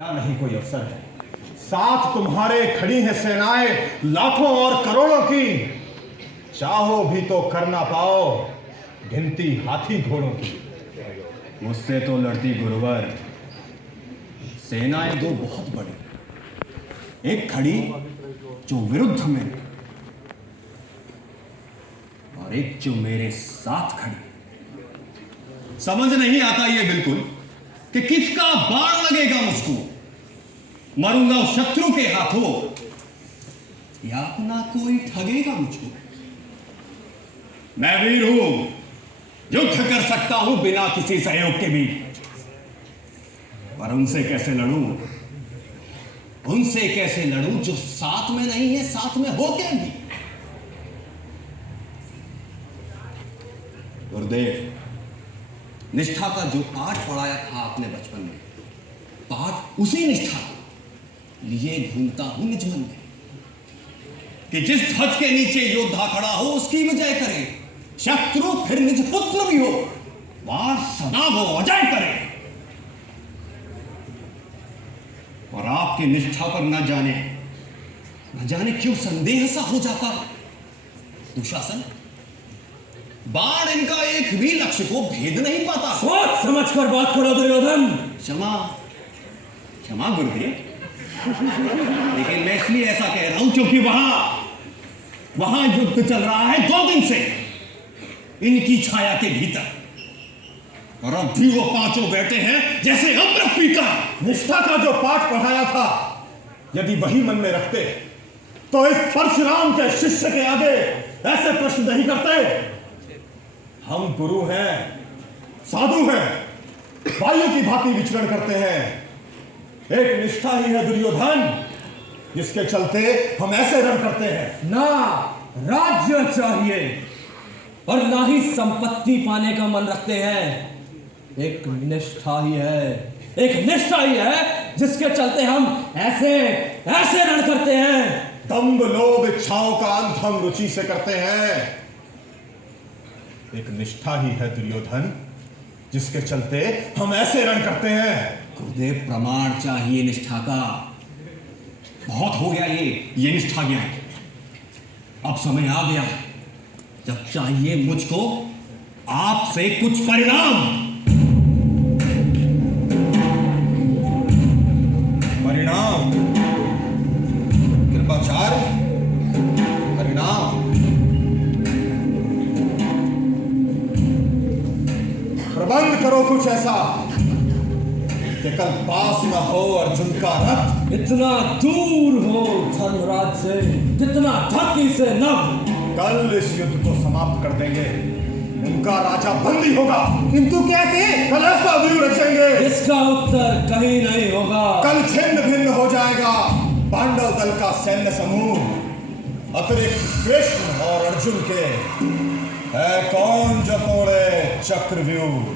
ना नहीं कोई अवसर है। साथ तुम्हारे खड़ी हैं सेनाएं लाखों और करोड़ों की। चाहो भी तो कर ना पाओ गिनती हाथी घोड़ों की। मुझसे तो लड़ती गुरुवर सेनाएं दो बहुत बड़ी, एक खड़ी जो विरुद्ध में और एक जो मेरे साथ खड़ी। समझ नहीं आता ये बिल्कुल कि किसका बाण लगेगा मुझको। मरूंगा उस शत्रु के हाथों या अपना कोई ठगेगा मुझको। मैं वीर हूं, युद्ध कर सकता हूं बिना किसी सहयोग के भी, पर उनसे कैसे लड़ूं? उनसे कैसे लड़ूं जो साथ में नहीं है, साथ में होते भी। गुरुदेव, निष्ठा का जो पाठ पढ़ाया था आपने बचपन में, पाठ उसी निष्ठा को लिए घूमता हूं निज मन में कि जिस ध्वज के नीचे योद्धा खड़ा हो उसकी विजय करे, शत्रु फिर निज पुत्र भी हो वार सदा वो अजय करे। और आपकी निष्ठा पर न जाने क्यों संदेह सा हो जाता है। दुशासन, बाण इनका एक भी लक्ष्य को भेद नहीं पाता। सोच समझ कर बात करो दुर्योधन। क्षमा गुरुदेव, लेकिन मैं इसलिए ऐसा कह रहा हूं क्योंकि वहां युद्ध चल रहा है 2 दिन से इनकी छाया के भीतर, और अब भी वो पांचों बैठे हैं जैसे अमृत पीकर। निष्ठा का जो पाठ पढ़ाया था यदि वही मन में रखते तो इस परशुराम के शिष्य के आगे ऐसे प्रश्न नहीं करते। हम गुरु हैं, साधु हैं, वायु की भांति विचरण करते हैं। एक निष्ठा ही है दुर्योधन जिसके चलते हम ऐसे रण करते हैं। ना राज्य चाहिए और ना ही संपत्ति पाने का मन रखते हैं। एक निष्ठा ही है जिसके चलते हम ऐसे रण करते हैं। दंभ लोभ इच्छाओं का अंत हम रुचि से करते हैं। एक निष्ठा ही है दुर्योधन जिसके चलते हम ऐसे रण करते हैं। गुरुदेव, प्रमाण चाहिए निष्ठा का। बहुत हो गया ये निष्ठा ज्ञान। अब समय आ गया जब चाहिए मुझको आपसे कुछ परिणाम। परिणाम? कृपाचार्य, परिणाम? प्रबंध करो कुछ ऐसा कि कल पास न हो अर्जुन का रथ। इतना दूर हो धर्मराज से जितना धरती से नभ। कल इस युद्ध को समाप्त कर देंगे, उनका राजा बंदी होगा। किंतु कैसे? कल ऐसा व्यूह रचेंगे इसका उत्तर कहीं नहीं होगा। कल छिन्न भिन्न हो जाएगा पांडव दल का सैन्य समूह। अतिरिक्त कृष्ण और अर्जुन के है कौन जो तोड़े चक्रव्यूह?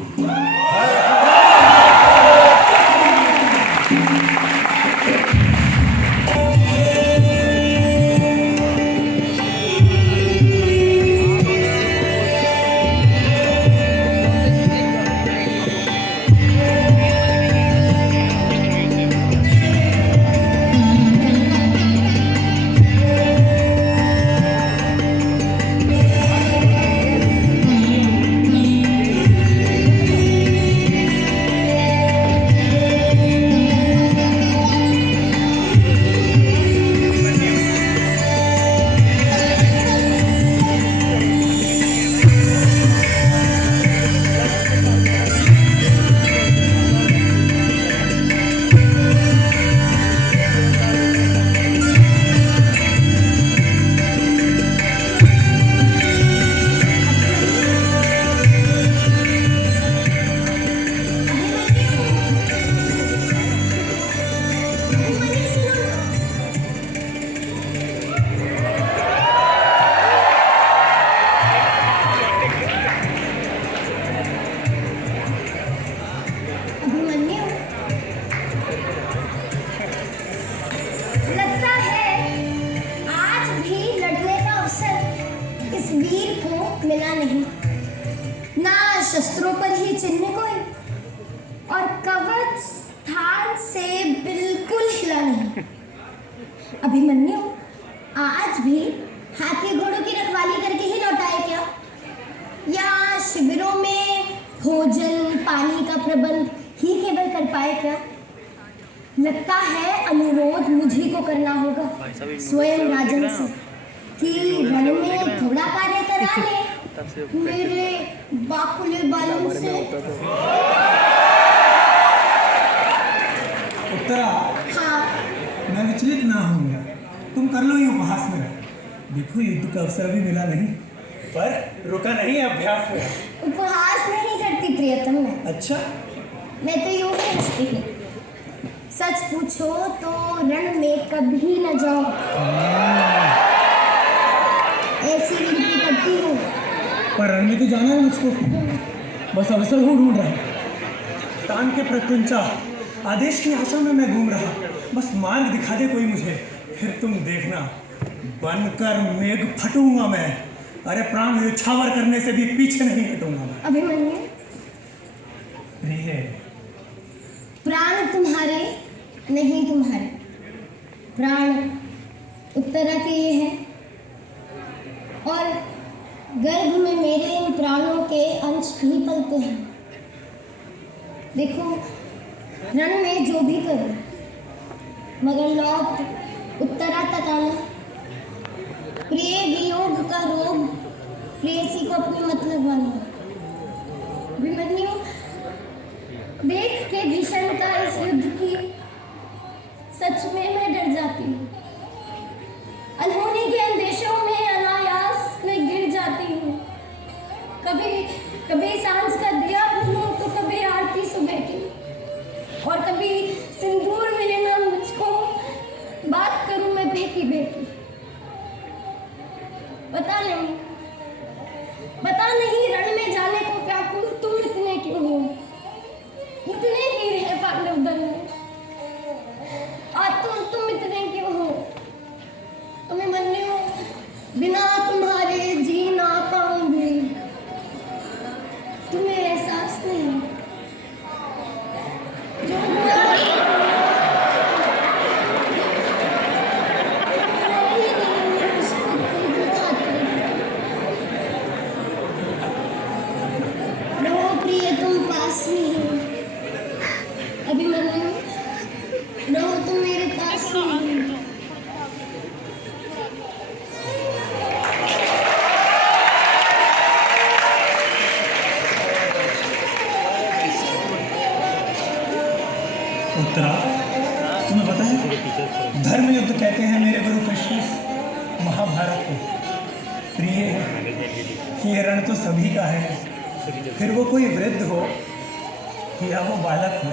लौटा नहीं। अभिमन्यु आज भी हाथी घोड़ों की रखवाली करके ही लौटा है क्या, या शिविरों में भोजन पानी का प्रबंध ही केवल कर पाए क्या? लगता है अनुरोध मुझे को करना होगा स्वयं राजन से कि रण में थोड़ा कार्य करा ले मेरे बाकुले बालों से। उत्तरा, हाँ, मैं विचलित ना हूँ, तुम कर लो ये उपहास में। देखो युद्ध का अवसर भी मिला नहीं, पर रुका नहीं अभ्यास में। उपहास नहीं करती प्रियतम मैं। अच्छा, मैं तो यूं ही हंसती हूँ। सच पूछो तो रण में कभी न जाओ ऐसी विनती करती हूँ। पर रण में तो जाना है मुझको, बस अवसर हूँ ढूंढ रहा। तान के प्रत्युंचा आदेश की आशा में मैं घूम रहा, बस मार्ग दिखा दे कोई मुझे, फिर तुम देखना बनकर मेघ फटूंगा मैं। अरे प्राण न्यौछावर करने से भी पीछे नहीं हटूंगा मैं। अभिमन्यु, प्रिय, प्राण तुम्हारे नहीं तुम्हारे, प्राण उत्तरा के ये हैं और गर्भ में मेरे इन प्राणों के अंश भी पलते हैं। देखो रण में जो भी करो मगर लौट उत्तरा तक आना। प्रिय वियोग का रोग प्रेयसी को अपने मतलब मानो। अभिमन्यु, देख के भीषणता इस युद्ध की सच में मैं डर जाती हूँ। अनहोनी के अंदेशों में अनायास में गिर जाती हूँ। कभी कभी सांझ का दिया भूलूं तो कभी आरती सुबह की, और कभी सिंदूर मिले ना मुझको, बात करूं मैं बेटी बेटी। पता नहीं रण में जाने को व्याकुल तुम इतने क्यों हो। इतने वीर है पांडव दल में, और तुम इतने क्यों हो? तुम्हें मनने हो बिना तुम्हारे जी ना पाऊंगी, तुम्हें एहसास नहीं जो हुआ अभिमन्यु, रहो तुम मेरे पास ही। उत्तरा, तुम्हें पता है धर्म युद्ध कहते हैं मेरे गुरु कृष्ण महाभारत को। प्रिय, ये रण तो सभी का है, फिर वो कोई वृद्ध हो या वो बालक हो।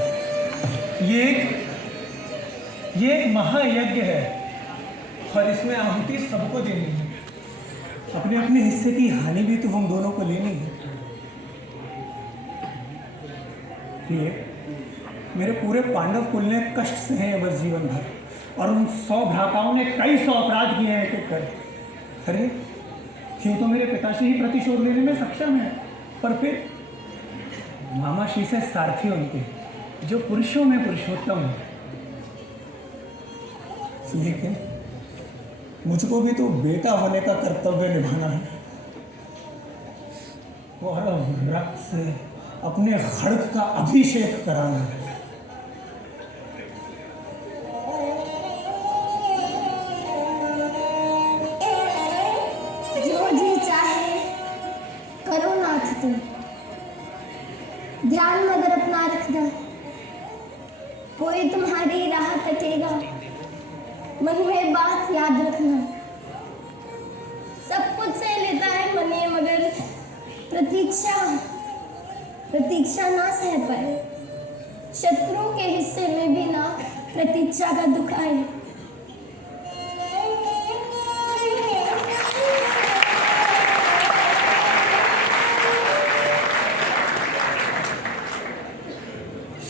ये एक महायज्ञ है और इसमें आहुति सबको देनी है। अपने अपने हिस्से की हानि भी तो हम दोनों को लेनी है। ये मेरे पूरे पांडव कुल ने कष्ट सहे हैं बस जीवन भर, और उन 100 भ्राताओं ने कई 100 अपराध किए हैं एक कर। अरे क्यों तो मेरे पिताश्री ही प्रतिशोध लेने में सक्षम है, पर फिर मामाश्री से सारथी उनके जो पुरुषों में पुरुषोत्तम है। लेकिन मुझको भी तो बेटा होने का कर्तव्य निभाना है, और रक्त से अपने खड्ग का अभिषेक कराना है। जो जी चाहे करो नाथ तुम, ध्यान मगर अपना रखना, कोई तुम्हारी राह कटेगा मन में बात याद रखना। सब कुछ सह लेता है मने मगर प्रतीक्षा ना सह पाए। शत्रु के हिस्से में भी ना प्रतीक्षा का दुख आए।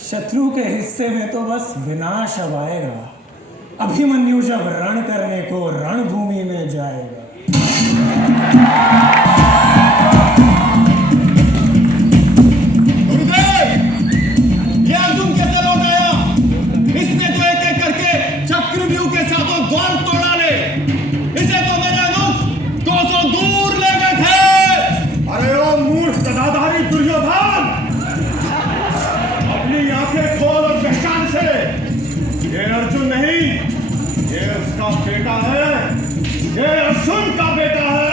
शत्रु के हिस्से में तो बस विनाश अब आएगा। अभिमन्यु जब रण करने को रणभूमि में जाएगा। गुरुदेव, ये अर्जुन कैसे लौट आया? इसने तो एक एक करके ये अर्जुन नहीं, ये उसका बेटा है, ये अर्जुन का बेटा है।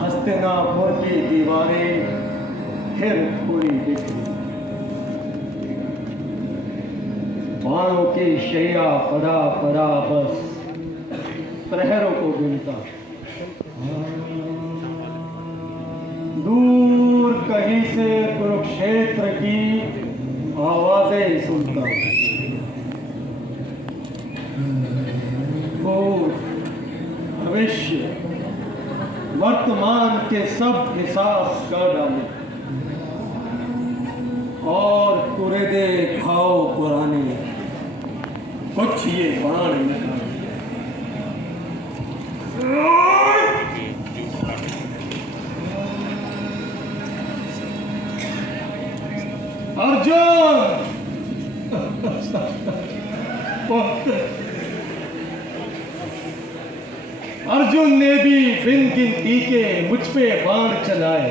हस्तिनापुर की दीवारें फिर पूरी दिखी बाणों की शैया पड़ा पड़ा बस प्रहरों को गिनता। दूर कहीं से कुरुक्षेत्र की आवाजें सुनता। भूत, भविष्य, वर्तमान के सब हिसाब कर डाले और कुरेदे घाव पुराने कुछ ये बाण निकाले। अर्जुन अर्जुन ने भी बिन गिनती के मुझ पे बाण चलाए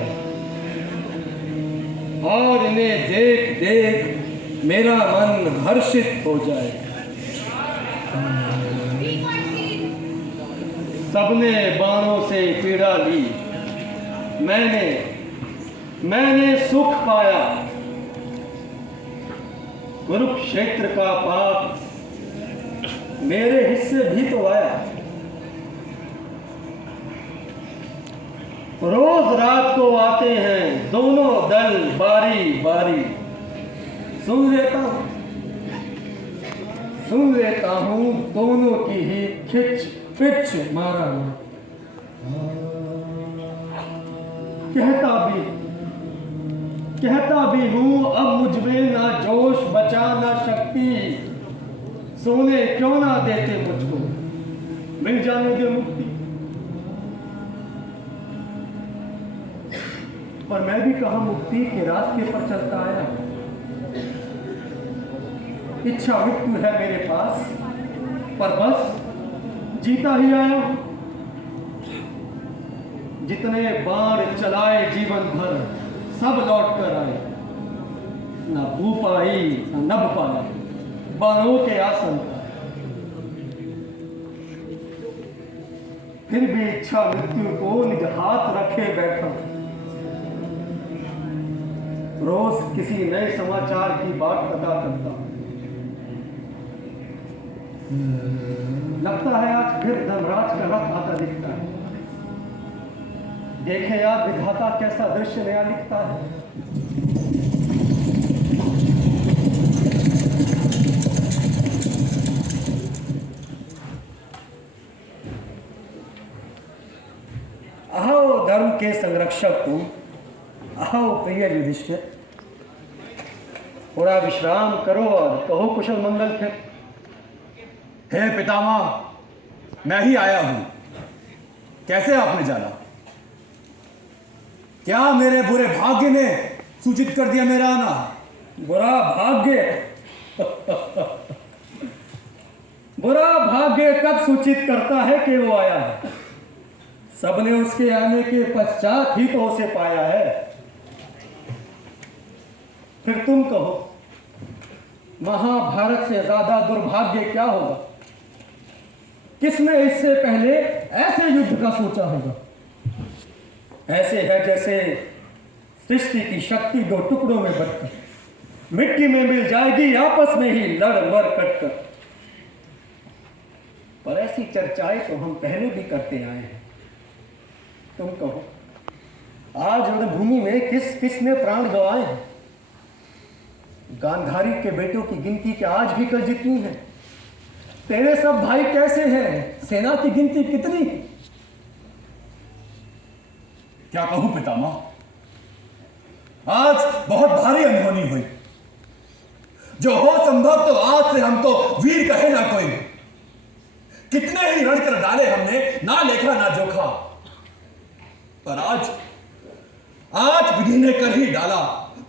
और इन्हें देख देख मेरा मन हर्षित हो जाए। सबने बाणों से पीड़ा ली, मैंने सुख पाया। कुरुक्षेत्र का पाप मेरे हिस्से भी तो आया। रोज रात को आते हैं दोनों दल बारी बारी। सुन लेता हूं दोनों की ही खिच पिच मारा। कहता भी हूं अब मुझ में ना जोश बचा ना शक्ति। सोने क्यों ना देते मुझको, मिल जाने दे मुक्ति। पर मैं भी कहां मुक्ति के रास्ते पर चलता आया। इच्छा मृत्यु है मेरे पास, पर बस जीता ही आया। जितने बाण चलाए जीवन भर सब लौट कर आए। न भूप आई न नभ पाया बाणों के आसन का। फिर भी इच्छा मृत्यु को निज हाथ रखे बैठा। रोज किसी नए समाचार की बात पता करता। लगता है आज फिर धर्मराज का रथ आता दिखता है। देखे यार विधाता कैसा दृश्य नया लिखता है। आओ धर्म के संरक्षक तुम, आओ प्रिय युधिष्ठिर। थोड़ा विश्राम करो और कहो कुशल मंगल। फिर हे पितामह, मैं ही आया हूं। कैसे आपने जाना? क्या मेरे बुरे भाग्य ने सूचित कर दिया मेरा आना? बुरा भाग्य बुरा भाग्य कब सूचित करता है कि वो आया है? सबने उसके आने के पश्चात ही तो उसे पाया है। फिर तुम कहो, महाभारत से ज्यादा दुर्भाग्य क्या होगा? किसने इससे पहले ऐसे युद्ध का सोचा होगा? ऐसे है जैसे सृष्टि की शक्ति दो टुकड़ों में बंटकर मिट्टी में मिल जाएगी, आपस में ही लड़ मर कटकर। पर ऐसी चर्चाएं तो हम पहले भी करते आए हैं। तुम कहो, आज रणभूमि में किसने प्राण गंवाए हैं? गांधारी के बेटों की गिनती क्या आज भी कर जितनी है? तेरे सब भाई कैसे हैं? सेना की गिनती कितनी? क्या कहूं पितामह, आज बहुत भारी अनहोनी हुई। जो हो संभव तो आज से हमको वीर कहे ना कोई। कितने ही रण कर डाले हमने, ना लेखा ना जोखा। पर आज विधि ने कर ही डाला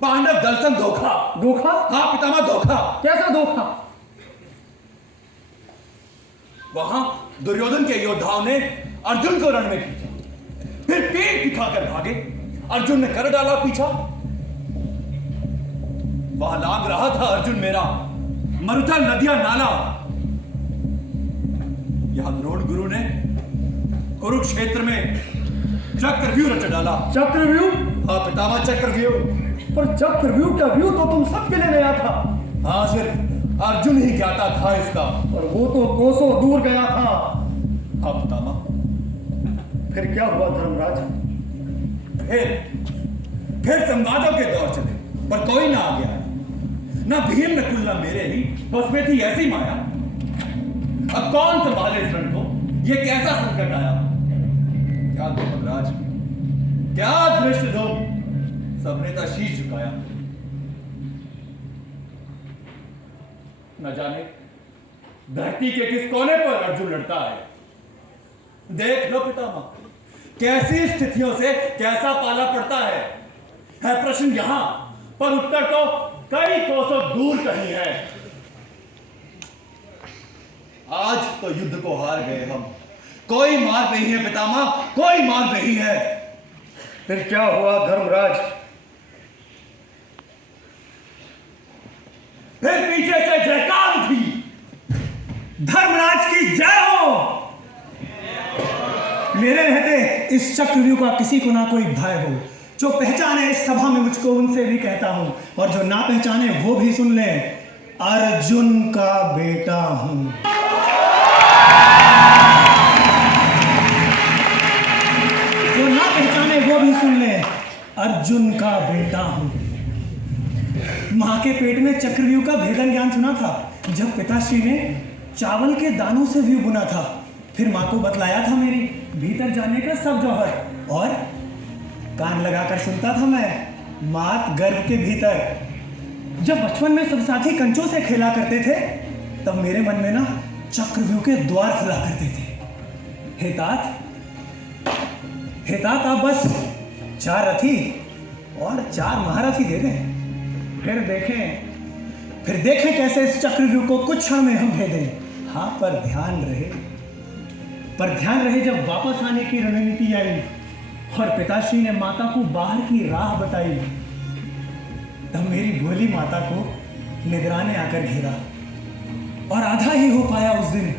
पांडव दल संग धोखा। धोखा? हाँ पितामह, धोखा। कैसा धोखा? वहां दुर्योधन के योद्धाओं ने अर्जुन को रण में खींचा, फिर पीठ दिखाकर भागे। अर्जुन ने कर डाला पीछा। वहां लाग रहा था अर्जुन मेरा मरुथल नदियां नाला। यहां द्रोण गुरु ने कुरुक्षेत्र में चक्रव्यूह रच डाला। चक्रव्यूह? हाँ पितामह, चक्रव्यूह। पर चक्रव्यूह का व्यू तो तुम सबके लिए नया था। हाँ, सिर्फ अर्जुन ही ज्ञाता था इसका। और वो तो कोसों दूर गया था। अब पितामह फिर क्या हुआ धर्मराज? फिर संवादों के दौर चले, पर कोई ना आ गया, ना भीम न कुल, ना मेरे ही उसमें थी ऐसी माया। अब कौन संभाले इस रण को? ये कैसा संकट आया? क्या धर्मराज, क्या दृष्ट दो, सबने तो शीश झुकाया। न जाने धरती के किस कोने पर अर्जुन लड़ता है। देख लो पितामह, कैसी स्थितियों से कैसा पाला पड़ता है प्रश्न यहां, पर उत्तर तो कई कोसों दूर कहीं है। आज तो युद्ध को हार गए हम, कोई मार नहीं है पितामह, कोई मार नहीं है। फिर क्या हुआ धर्मराज? फिर पीछे से जयकार उठी, धर्मराज की जय हो। मेरे रहते इस चक्रव्यूह का किसी को ना कोई भय हो। जो पहचाने इस सभा में मुझको उनसे भी कहता हूं, और जो ना पहचाने वो भी सुन ले, अर्जुन का बेटा हूं। जो ना पहचाने वो भी सुन ले, अर्जुन का बेटा हूं। मां के पेट में चक्रव्यूह का भेदन ज्ञान सुना था, जब पिताश्री ने चावल के दानों से व्यू बुना था। फिर मां को बतलाया था मेरी भीतर जाने का सब जौहर, और कान लगाकर सुनता था मैं मात गर्भ के भीतर। जब बचपन में सब साथी कंचों से खेला करते थे, तब मेरे मन में ना चक्रव्यूह के द्वार खुला करते थे। हे तात आप बस 4 रथी और 4 महारथी दे दें, फिर देखें कैसे इस चक्रव्यूह को कुछ क्षण में हम भेदें। हाँ, पर ध्यान रहे जब वापस आने की रणनीति आई और पिताश्री ने माता को बाहर की राह बताई, तब मेरी भोली माता को निगराने आकर घेरा, और आधा ही हो पाया उस दिन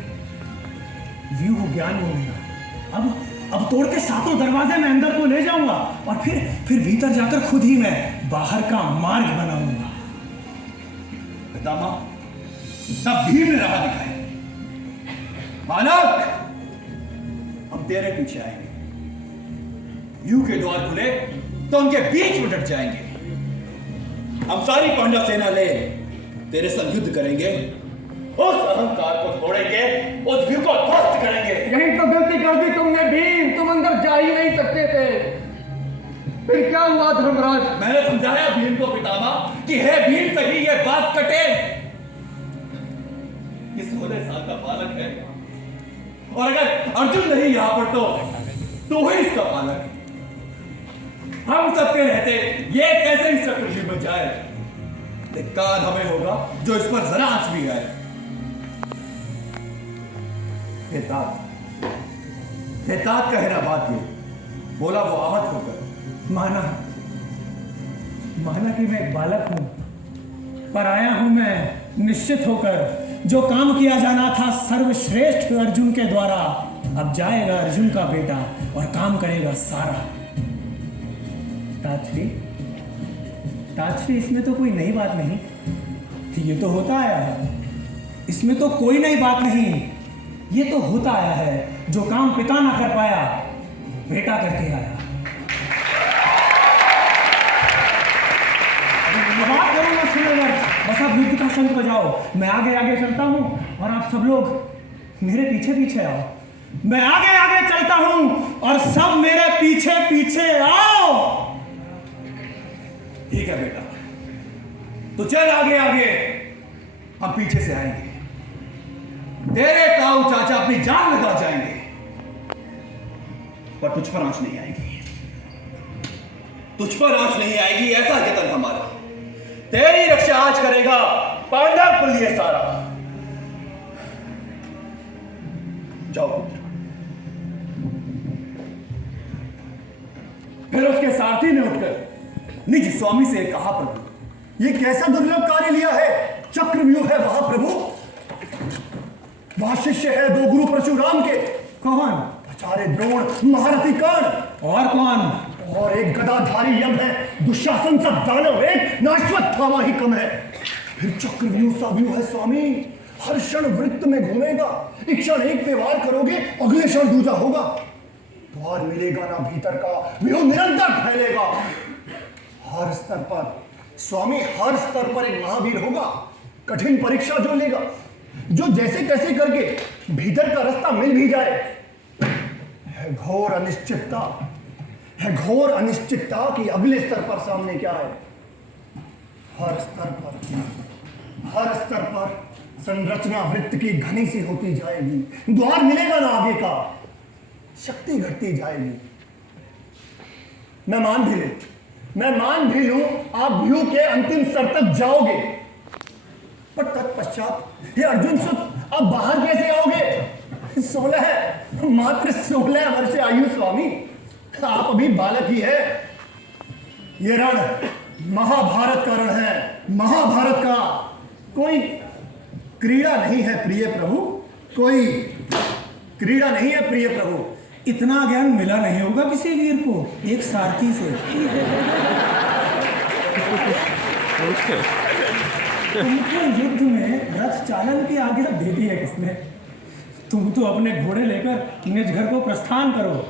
व्यूह ज्ञान हो मेरा। अब तोड़ के 7 दरवाजे मैं अंदर को ले जाऊंगा, और फिर भीतर जाकर खुद ही मैं बाहर का मार्ग बनाऊंगा। पितामह, तब भीम ने राह दिखाई। बालक, हम तेरे पीछे आएंगे। व्यू के द्वार खुले तो उनके बीच में डट जाएंगे। हम सारी पांडव सेना ले तेरे संग युद्ध करेंगे, उस अहंकार को तोड़ेंगे, उस व्यू को ध्वस्त करेंगे। यही तो गलती कर दी तुमने भीम, तुम अंदर जा ही नहीं सकते थे। फिर क्या हुआ धर्मराज? मैंने समझाया भीम को पितामह कि हे भीम, सही ये बात कटे। ये 16 साल का बालक है, और अगर अर्जुन नहीं यहां पर तो ही इसका बालक। हम सबके रहते ये कैसे इस चक्रव्यूह में जाए? धिक्कार हमें होगा जो इस पर जरा आंच भी आए। हे तात कहना बात ये बोला वो आहत होकर। माना कि मैं एक बालक हूं, पर आया हूं मैं निश्चित होकर। जो काम किया जाना था सर्वश्रेष्ठ अर्जुन के द्वारा, अब जाएगा अर्जुन का बेटा और काम करेगा सारा। ताजश्री, इसमें तो कोई नई बात नहीं, ये तो होता आया है। इसमें तो कोई नई बात नहीं, ये तो होता आया है। जो काम पिता ना कर पाया, बेटा करके आया। बात करूंगा सुनेगा, बस आप युद्ध का शंख बजाओ। मैं आगे चलता हूं और आप सब लोग मेरे पीछे आओ। मैं आगे चलता हूं और सब मेरे पीछे आओ। ठीक है बेटा, तो चल आगे, हम पीछे से आएंगे। तेरे ताऊ चाचा अपनी जान लगा जाएंगे, पर तुझ पर आंच नहीं आएगी। ऐसा यत्न हमारा। तेरी रक्षा आज करेगा पांडव कुल ये सारा। जाओ पुत्र। फिर उसके सारथी ने उठकर निज स्वामी से कहा, प्रभु ये कैसा दुर्लभ कार्य लिया है? चक्रव्यूह है वहां प्रभु, वहां शिष्य है 2 गुरु परशुराम के। कौन? आचार्य द्रोण, महारथी कर्ण। और कौन? और एक गदाधारी यम है, दुशासन सा दानव, एक नाश्वत्थामा ही कम है। फिर चक्रव्यूह सा व्यू है स्वामी, हर क्षण वृत्त में घूमेगा। एक क्षण एक पे वार करोगे, अगले क्षण दूजा होगा। द्वार मिलेगा ना भीतर का, व्यू निरंतर फैलेगा। हर स्तर पर स्वामी, हर स्तर पर एक महावीर होगा, कठिन परीक्षा जो लेगा, जो जैसे तैसे करके भीतर का रास्ता मिल भी जाए। है घोर अनिश्चितता, है घोर अनिश्चितता कि अगले स्तर पर सामने क्या है। हर स्तर पर संरचना वृत्त की घनी सी होती जाएगी। द्वार मिलेगा ना आगे का, शक्ति घटती जाएगी। मैं मान भी लूं आप व्यू के अंतिम स्तर तक जाओगे, पर तत्पश्चात हे अर्जुन सुत, आप बाहर कैसे आओगे? 16 मात्र 16 वर्ष आयु स्वामी, आप अभी बालक ही है। ये रण महाभारत का रण है, महाभारत का। कोई क्रीड़ा नहीं है प्रिय प्रभु, कोई क्रीड़ा नहीं है प्रिय प्रभु। इतना ज्ञान मिला नहीं होगा किसी वीर को एक सारथी से। तुमको युद्ध में रथ चालन की आज्ञा दे दी है किसने? तुम तो अपने घोड़े लेकर निज घर को प्रस्थान करो,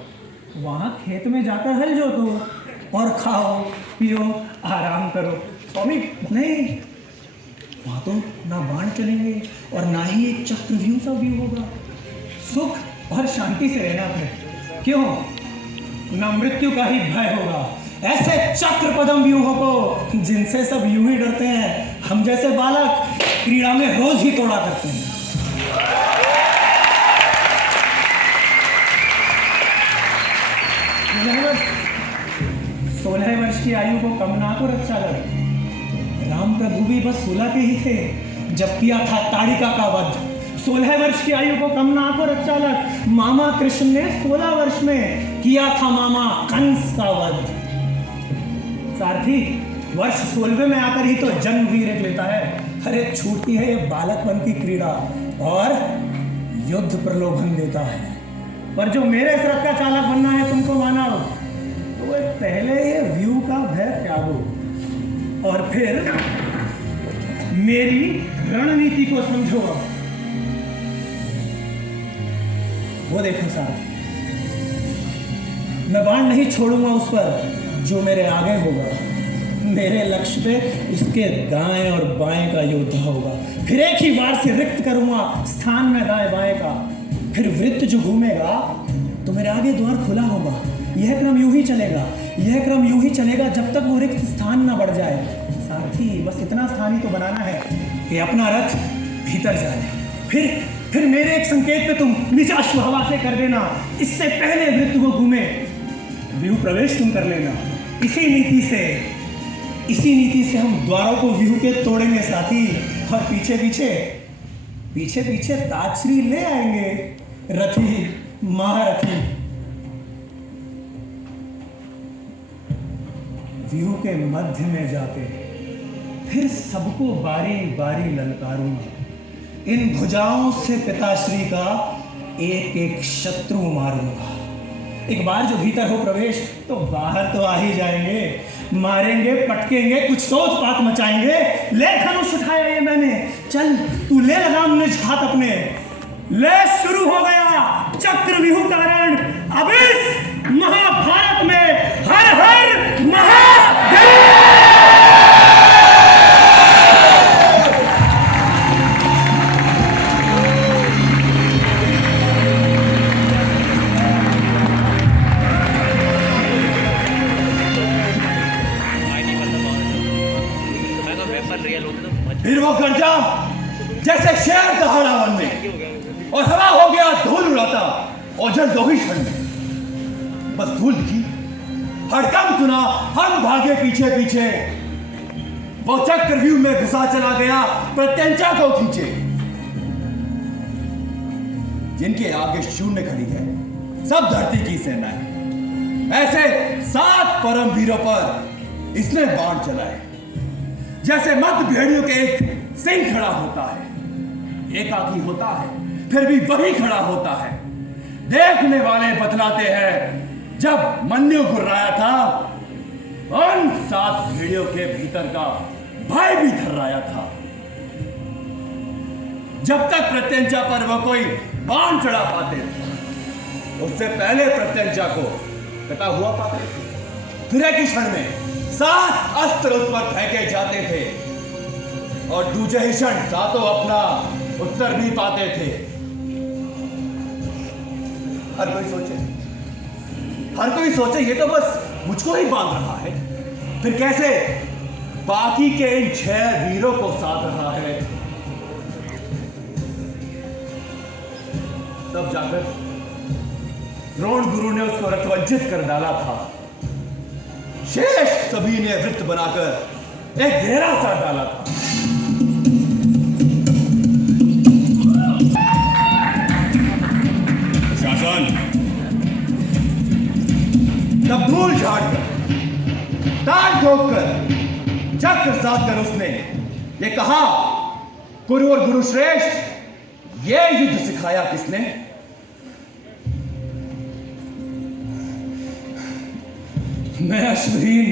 वहां खेत में जाकर हल जोतो और खाओ पियो आराम करो। स्वामी नहीं, वहां तो ना बाण चलेंगे और ना ही एक चक्रव्यूह सा व्यू होगा। सुख और शांति से रहना है। क्यों? न मृत्यु का ही भय होगा। ऐसे चक्र पदम व्यूहों को जिनसे सब यूं ही डरते हैं, हम जैसे बालक क्रीड़ा में रोज ही तोड़ा करते हैं। 16 वर्ष की आयु को कमना को रक्षा लगे। राम प्रभु भी बस 16 के ही थे जब किया था ताड़िका का वध। 16 वर्ष की आयु को कमना को रक्षा लग मामा कृष्ण ने 16 वर्ष में किया था मामा कंस का वध। सारथी वर्ष 16वें में आकर ही तो जन्म वीर लेता है। अरे छूटती है ये बालकपन की क्रीड़ा और युद्ध प्रलोभन देता है। पर जो मेरे इस रथ का चालक बनना है तुमको मानव, तो पहले ये व्यू का भय त्यागो और फिर मेरी रणनीति को समझो। वो देखो साहब, मैं बाण नहीं छोड़ूंगा उस पर जो मेरे आगे होगा। मेरे लक्ष्य पे इसके दाएं और बाएं का योद्धा होगा। फिर एक ही वार से रिक्त करूंगा स्थान में दाएं बाएं का। फिर वृत्त जो घूमेगा तो मेरे आगे द्वार खुला होगा। यह क्रम यूं ही चलेगा, यह क्रम यूं ही चलेगा जब तक वो रिक्त स्थान ना बढ़ जाए। सारथी बस इतना स्थान ही तो बनाना है कि अपना रथ भीतर जाए। फिर मेरे एक संकेत पे तुम निजाश्व हवा से कर देना। इससे पहले वृत्त को घूमे व्यू प्रवेश तुम कर लेना। इसी नीति से हम द्वारों को व्यू के तोड़ेंगे साथी, और पीछे पीछे ताजश्री ले आएंगे रथी महारथी। व्यू के मध्य में जाके फिर सबको बारी बारी ललकारूंगा। इन भुजाओं से पिताश्री का एक एक शत्रु मारूंगा। एक बार जो भीतर हो प्रवेश तो बाहर तो आ ही जाएंगे। मारेंगे, पटकेंगे, कुछ तो उत्पात मचाएंगे। ले धनुष उठाया ये मैंने, चल तू ले लगाम निज हाथ अपने। ले शुरू हो गया चक्रव्यूह का रण। अब इस महाभारत में हर हर महादेव। फिर वो गर्जा जैसे शेर दहाड़ा वन में, और हवा हो गया धूल उड़ाता, और जल दो ही क्षण में बस धूल दिखी। हड़कंप सुना, हम भागे पीछे पीछे। वो चक्रव्यूह में घुसा चला गया प्रत्यंचा को खींचे। जिनके आगे शून्य खड़ी है सब धरती की सेना है। ऐसे 7 परम वीरों पर इसने बाण चलाए। जैसे मध्य भेड़ियों के एक सिंह खड़ा होता है, एकाकी होता है, फिर भी वही खड़ा होता है। देखने वाले बतलाते हैं जब मन्यु गुर्राया था उन 7 भेड़ियों के भीतर का भय भी थर्राया था। जब तक प्रत्यंचा पर वो कोई बाण चढ़ा पाते थे, उससे पहले प्रत्यंचा को कटा हुआ पाते थे। फिर एक ही क्षण में 7 अस्त्र उस पर फेंके जाते थे और दूसरे ही क्षण सातों अपना उत्तर भी पाते थे। हर कोई सोचे ये तो बस मुझको ही बांध रहा है, फिर कैसे बाकी के इन 6 वीरों को साध रहा है। तब जाकर द्रोण गुरु ने उसको रथवंचित कर डाला था। शेष सभी ने वृत्त बनाकर एक घेरा सा डाला था। शासन तब धूल झाड़कर, ताल ठोककर, चक्र साध कर उसने ये कहा, कुरु और गुरु श्रेष्ठ, ये युद्ध सिखाया किसने? मैं अश्वहीन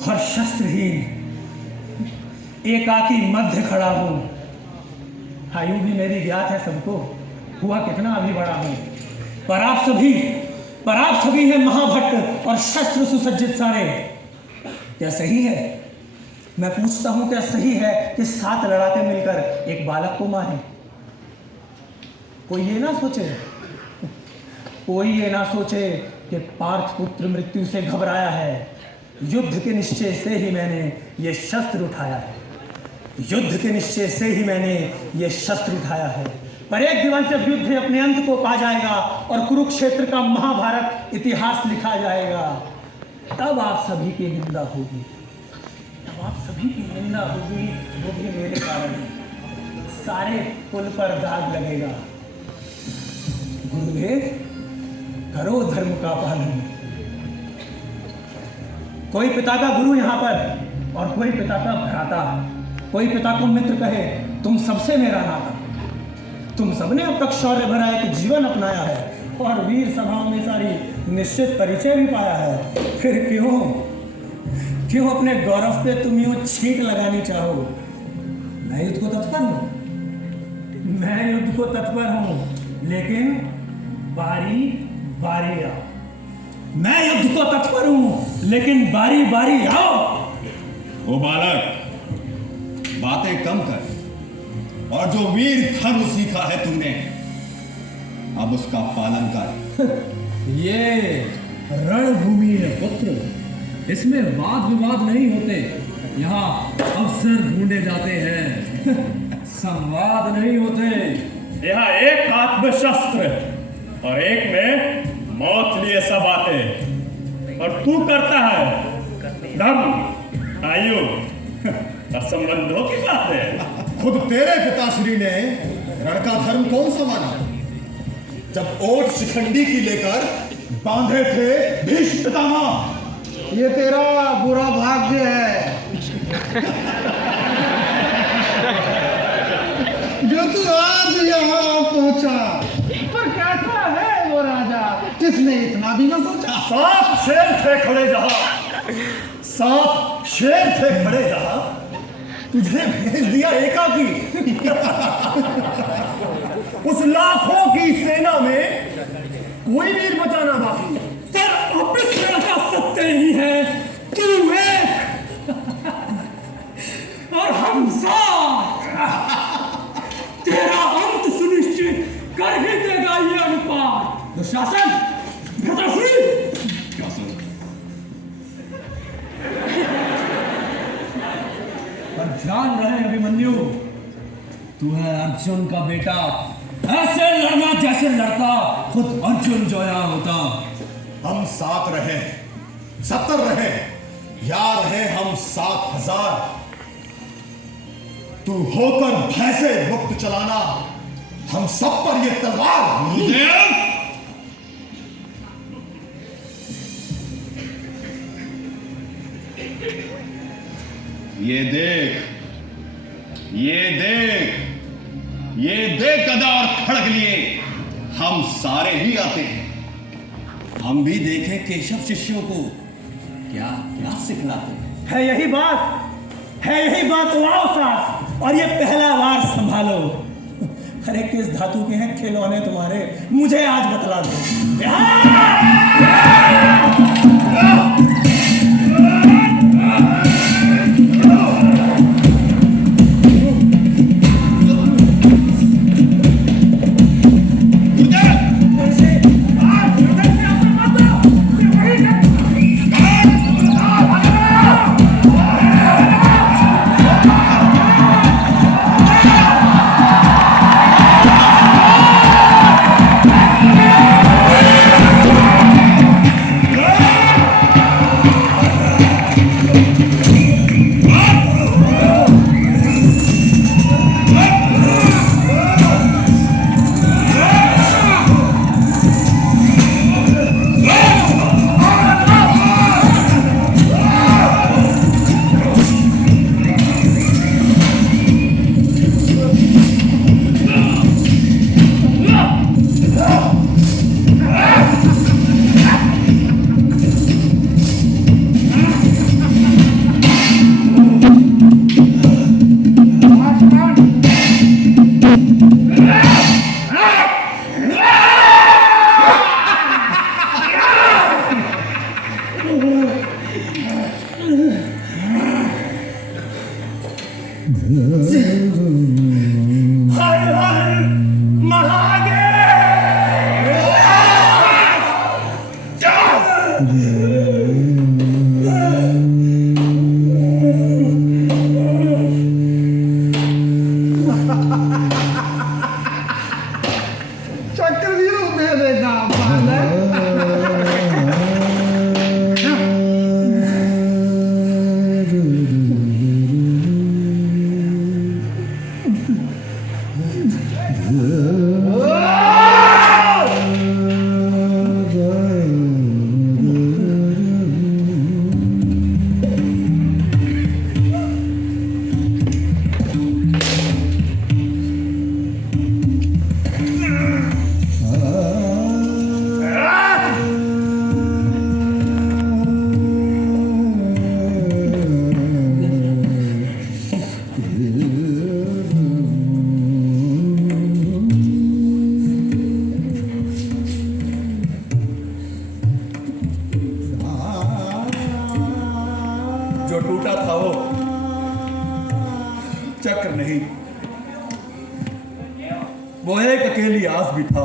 और शस्त्रहीन एकाकी मध्य खड़ा हूं। आयु भी मेरी ज्ञात है सबको, हुआ कितना अभी बड़ा हूं। पर आप सभी हैं महाभट्ट और शस्त्र सुसज्जित सारे। क्या सही है? मैं पूछता हूं, क्या सही है कि 7 लड़ाके मिलकर एक बालक को मारे? कोई ये ना सोचे कि पार्थ पुत्र मृत्यु से घबराया है। युद्ध के निश्चय से ही मैंने ये शस्त्र उठाया है। पर एक दिवस जब युद्ध अपने अंत को पा जाएगा और कुरुक्षेत्र का महाभारत इतिहास लिखा जाएगा, तब आप सभी की निंदा होगी। वो भी मेरे कारण। सारे कुल पर दाग लगेगा। गुरुदेव, करो धर्म का पालन। कोई पिता का गुरु यहाँ पर और कोई पिता का भ्राता। कोई पिता को मित्र कहे, तुम सबसे मेरा नाता। तुम सबने अब तक शौर्य भरा एक जीवन अपनाया है और वीर सभाओं में सारी निश्चित परिचय भी पाया है। फिर क्यों अपने गौरव पे तुम यूं छींक लगानी चाहो? मैं युद्ध को तत्पर हूं, लेकिन बारी आओ। मैं युद्ध को तत्पर हूं, लेकिन बारी आओ। ओ बालक, बातें कम कर और जो वीर धर्म सीखा है तुमने, अब उसका पालन कर। ये रणभूमि है पुत्र, इसमें वाद विवाद नहीं होते। यहाँ अवसर ढूंढे जाते हैं, संवाद नहीं होते। यहाँ एक हाथ में शस्त्र और एक में मौत लिए सब आते, और तू करता है धर्म आयु और संबंधों की बात है। खुद तेरे पिताश्री ने रण का धर्म कौन सा माना, जब ओट शिखंडी की लेकर बांधे थे भीष्म पितामह। ये तेरा बुरा भाग्य है जो तू आज यहाँ पहुंचा। पर कैसा है वो राजा, किसने इतना भी न सोचा? 7 शेर थे खड़े जहां, तुझे भेज दिया एकाकी। उस लाखों की सेना में कोई वीर बचाना बाकी। पर अपिश्रा का सत्य ही है, तू एक और हम 7। तेरा अंत सुनिश्चित कर ही देगा ये अनुपात। दुशासन, पर ध्यान रहे अभिमन्यु, तू है अर्जुन का बेटा। ऐसे लड़ना जैसे लड़ता खुद अर्जुन जो यहाँ होता। हम 7 रहे, 70 रहे, या रहे हम 7000। तू होकर भय से मुक्त चलाना हम सब पर ये तलवार। ये देख गदा और खड़ग लिए हम सारे ही आते हैं। हम भी देखें केशव शिष्यों को क्या क्या सिखलाते हैं। है यही बात तो आओ साथ। और ये पहला वार संभालो। अरे किस धातु के हैं खिलौने तुम्हारे, मुझे आज बतला दो। चक्रव्यूह मेरे नाम बालक। जो टूटा था वो चक्र नहीं, वो एक अकेली आस भी था।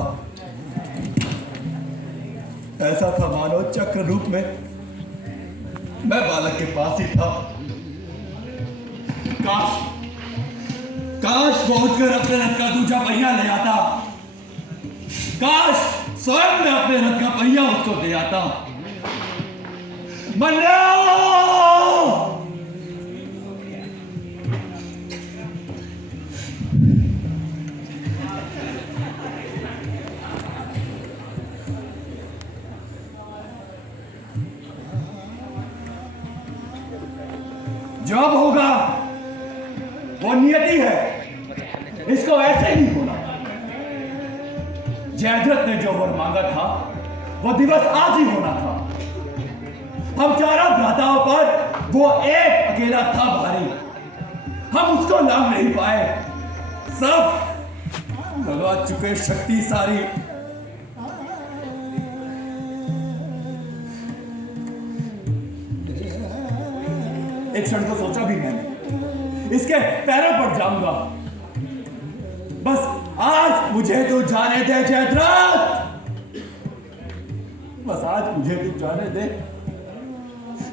ऐसा था मानो चक्र रूप में मैं बालक के पास ही था। काश काश वो उठकर अपने रथ का दूजा पहिया ले आता। काश स्वयं में अपने रथ का पहिया उसको दे आता। मन्ना! जब होगा वो नियति है, इसको ऐसे ही होना। जयद्रथ ने जो वर मांगा था वो दिवस आज ही होना था। हम चारों भ्राताओं पर वो एक अकेला था भारी, हम उसको लाभ नहीं पाए। सब लगा चुके शक्ति सारी। एक क्षण को सोचा भी मैंने, इसके पैरों पर जाऊंगा। बस आज मुझे तो जाने दे जयद्रथ, बस आज मुझे तो जाने दे।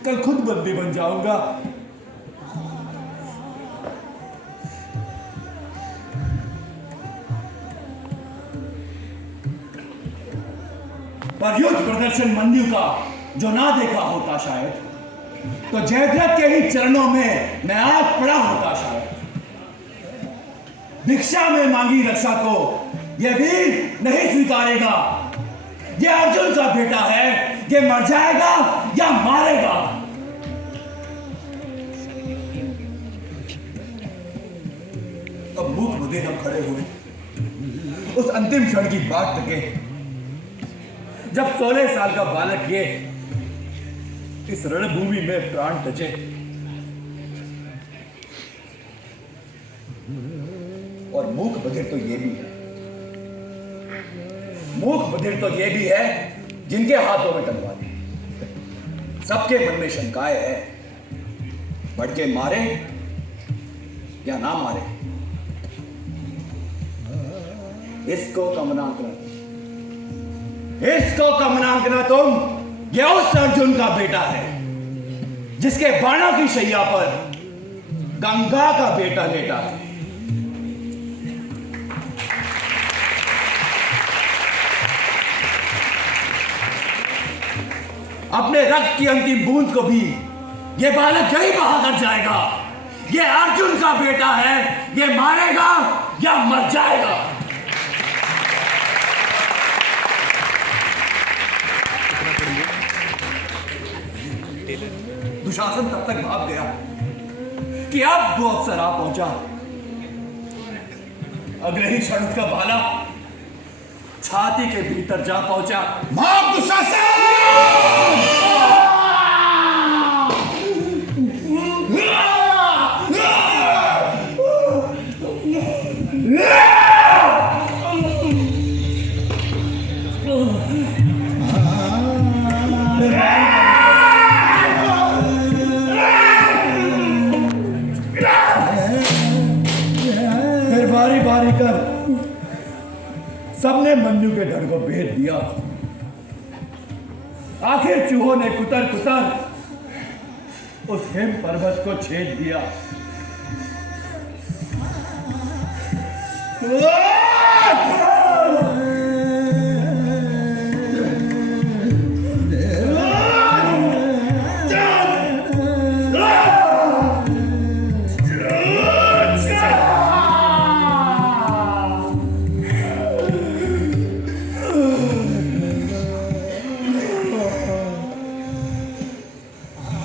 कल खुद बंदी बन जाऊंगा। पर युद्ध प्रदर्शन मंदिर का जो ना देखा होता शायद, तो जयद्रथ के ही चरणों में मैं आज पड़ा होता शायद। भिक्षा में मांगी रक्षा को यह वीर नहीं स्वीकारेगा। यह अर्जुन का बेटा है, यह मर जाएगा या मारेगा। अब मुख बुद्धे हम खड़े हुए उस अंतिम क्षण की बात तके, जब 16 साल का बालक ये इस रणभूमि में प्राण टचे। और मूक बधिर तो ये भी है, मूक बधिर तो ये भी है जिनके हाथों में तलवार है। सबके मन में शंकाएं है, बढ़ के मारे या ना मारे। इसको कमनांकना, इसको कमनांकना तुम, ये उस अर्जुन का बेटा है जिसके बाणों की शैया पर गंगा का बेटा लेटा है। अपने रक्त की अंतिम बूंद को भी ये बालक यही बहा कर जाएगा। ये अर्जुन का बेटा है, ये मारेगा या मर जाएगा। दुशासन तब तक भाग गया कि अब वो अफसर आ पहुंचा। अगले ही क्षण उसका भाला छाती के भीतर जा पहुंचा। भाग दुशासन! फिर बारी बारी कर सबने मन्नू के धड़ को भेद दिया। आखिर चूहों ने कुतर कुतर उस हिम पर्वत को छेद दिया।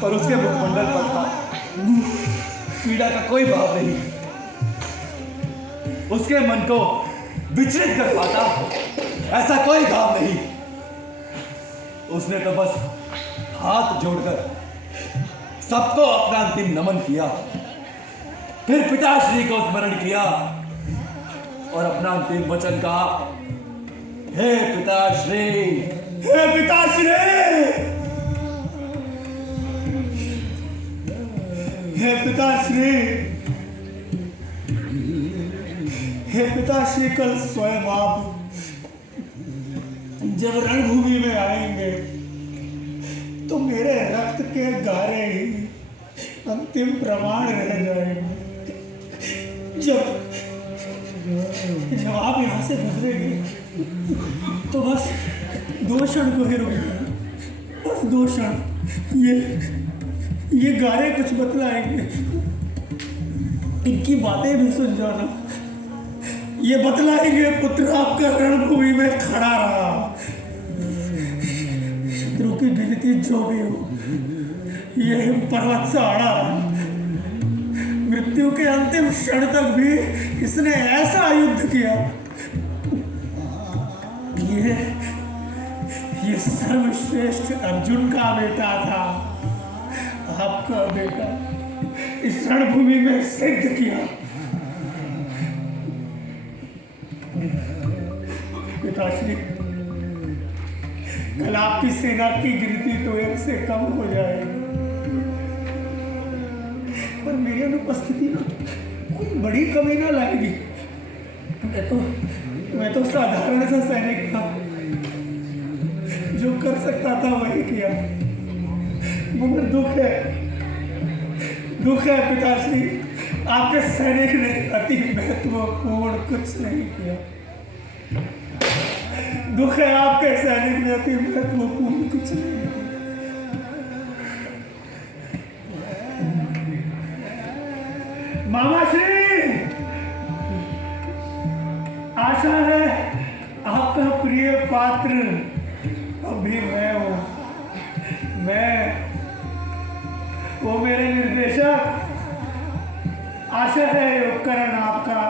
पर उसके मुखमंडल पर था पीड़ा का कोई भाव नहीं। उसके मन को विचलित कर पाता ऐसा कोई भाव नहीं। उसने तो बस हाथ जोड़कर सबको अपना अंतिम नमन किया, फिर पिताश्री को स्मरण किया और अपना अंतिम वचन कहा, हे पिताश्री, हे पिताश्री, हे पिताश्री, हे पिताश्री, कल स्वयं आप जब रणभूमि में आएंगे तो मेरे रक्त के गारे ही अंतिम प्रमाण रह जाएंगे। जब आप यहाँ से गुजरेंगे तो बस 2 क्षण को ही रुकेंगे, बस 2 क्षण। ये गारे कुछ बतलाएंगे, इनकी बातें भी सुन जाना। ये बतलाएंगे पुत्र आपका रणभूमि में खड़ा रहा, शत्रु की गिनती जो भी हो, ये हिम पर्वत से अड़ा रहा। मृत्यु के अंतिम क्षण तक भी इसने ऐसा युद्ध किया। ये सर्वश्रेष्ठ अर्जुन का बेटा था, आपका बेटा इस रणभूमि में सिद्ध किया। पिताश्री, कल आपकी सेना की गिनती तो 1 से कम हो जाएगी, पर मेरी अनुपस्थिति ना कोई बड़ी कमी ना लाएगी। मैं तो साधारण सा सैनिक था, जो कर सकता था वही किया। मगर दुख है पिताश्री, आपके सैनिक ने अति महत्वपूर्ण कुछ नहीं किया। दुख है आपके सैनिक ने अति महत्वपूर्ण कुछ नहीं किया। मामा श्री, आशा है आपका प्रिय पात्र अभी मैं हूँ। वो मेरे निर्देशक, आशा है उपकरण आपका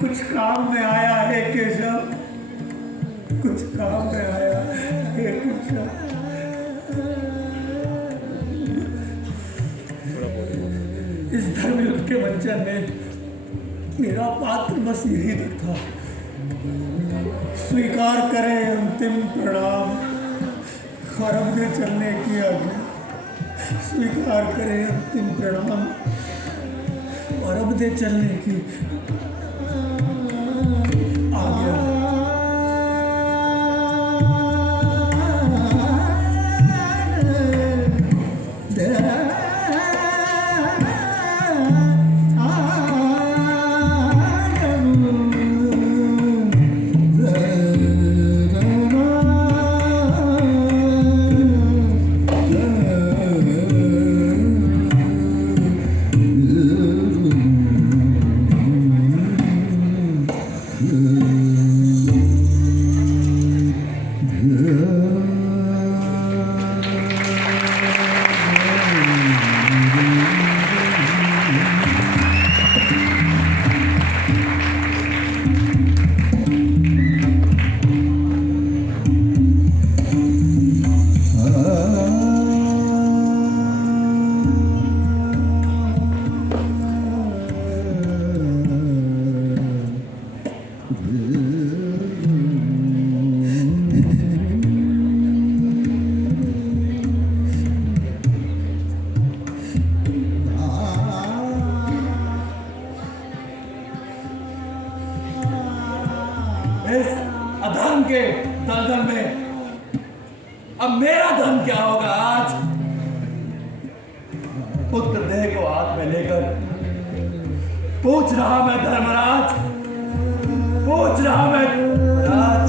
कुछ काम में आया है केशव, कुछ काम में आया है केशव। इस धर्मयुद्ध के मंचन में मेरा पात्र बस यही था। स्वीकार करें अंतिम प्रणाम और अपने चलने की आज्ञा। स्वीकार करें अंतिम प्रणाम और अपने चलने की आज्ञा। इस अधर्म के दलदल में अब मेरा धर्म क्या होगा? आज पुत्र देह को हाथ में लेकर पूछ रहा मैं धर्मराज, पूछ रहा मैं राज।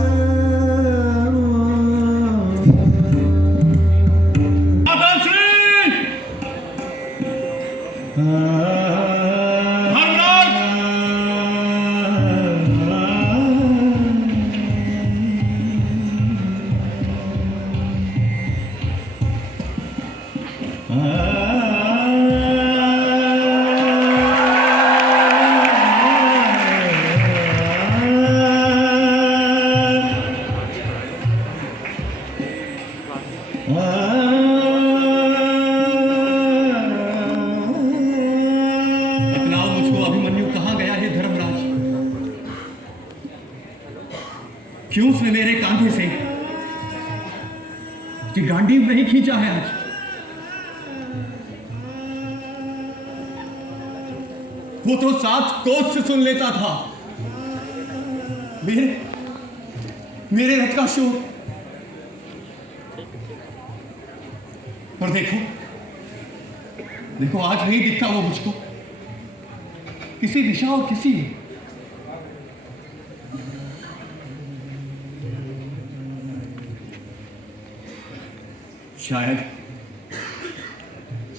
बतलाओ मुझको, अभिमन्यु कहाँ गया है धर्मराज? क्यों उसने मेरे कांधे से ये गांडीव नहीं खींचा है आज? वो तो 7 कोस से सुन लेता था मेरे रथ का शोर। और देखो आज नहीं दिखता वो मुझको, किसी दिशा और किसी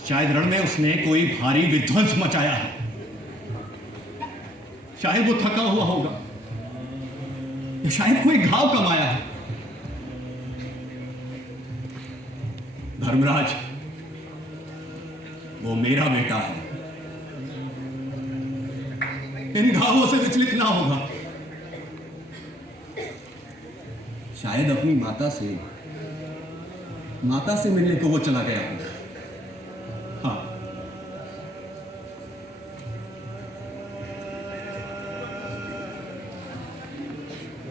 शायद रण में उसने कोई भारी विध्वंस मचाया है। शायद वो थका हुआ होगा, या शायद कोई घाव कमाया है। धर्मराज, वो मेरा बेटा है, इन घावों से विचलित ना होगा। शायद अपनी माता से मिलने को वो चला गया होगा। हाँ,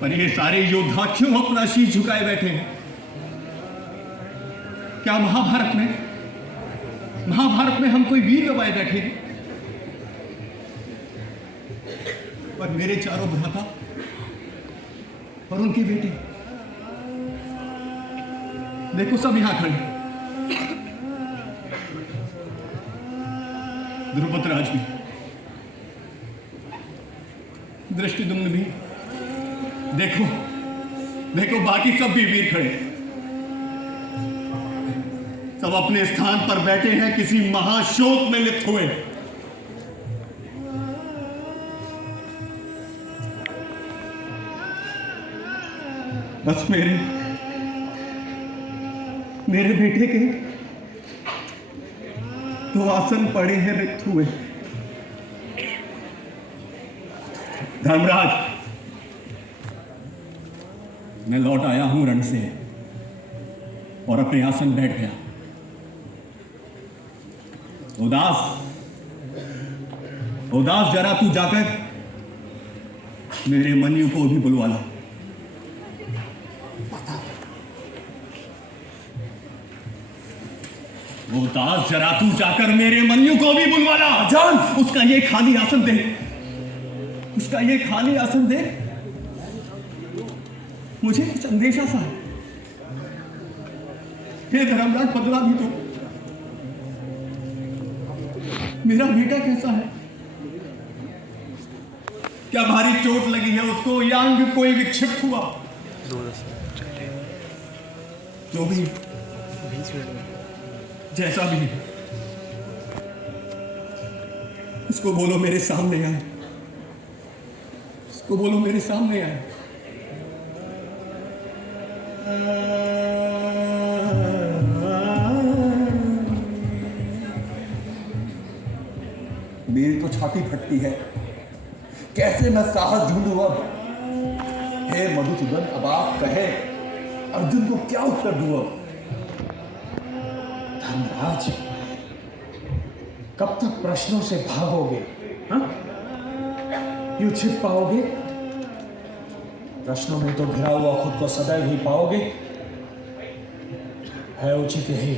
पर ये सारे योद्धा क्यों अपना शीश झुकाए बैठे हैं? क्या महाभारत में हम कोई वीर गवाए बैठे हैं? पर मेरे चारों भ्राता और उनके बेटे, देखो सब यहां खड़े। द्रुपद राज भी, दृष्टिद्युम्न भी, देखो बाकी सब भी वीर खड़े, सब अपने स्थान पर बैठे हैं, किसी महाशोक में लिप्त हुए। बस मेरे बेटे के 2 आसन पड़े हैं रिक्त हुए। धर्मराज, मैं लौट आया हूं रण से और अपने आसन बैठ गया। उदास जरा तू जाकर मेरे मन्यु को भी बुलवा लो। वो दास जरा तू जाकर मेरे मन्यु को भी बुलवा ला। जान, उसका ये खाली आसन दे, उसका ये खाली आसन दे। मुझे कुछ अंदेशा सा है। हे धर्मराज, बदला भी दो। मेरा बेटा कैसा है? क्या भारी चोट लगी है उसको या अंग कोई विक्षिप्त हुआ? जो भी, जैसा भी, उसको बोलो मेरे सामने आए, उसको बोलो मेरे सामने आए। मेरी तो छाती फटती है, कैसे मैं साहस ढूंढूं अब। हे मधुसूदन, अब आप कहे अर्जुन को क्या उत्तर दूं अब? धर्मराज, कब तक प्रश्नों से भागोगे? हाँ? यूं छिप पाओगे? प्रश्नों में तो घिरा हुआ खुद को सदैव ही पाओगे। है उचित यही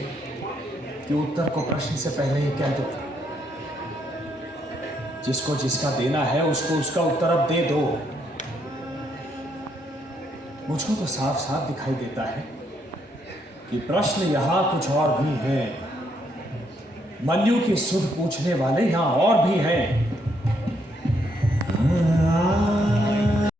कि उत्तर को प्रश्न से पहले ही कह दो। जिसको जिसका देना है उसको उसका उत्तर अब दे दो। मुझको तो साफ साफ दिखाई देता है कि प्रश्न यहां कुछ और भी हैं। मन्यु की सुध पूछने वाले यहां और भी हैं।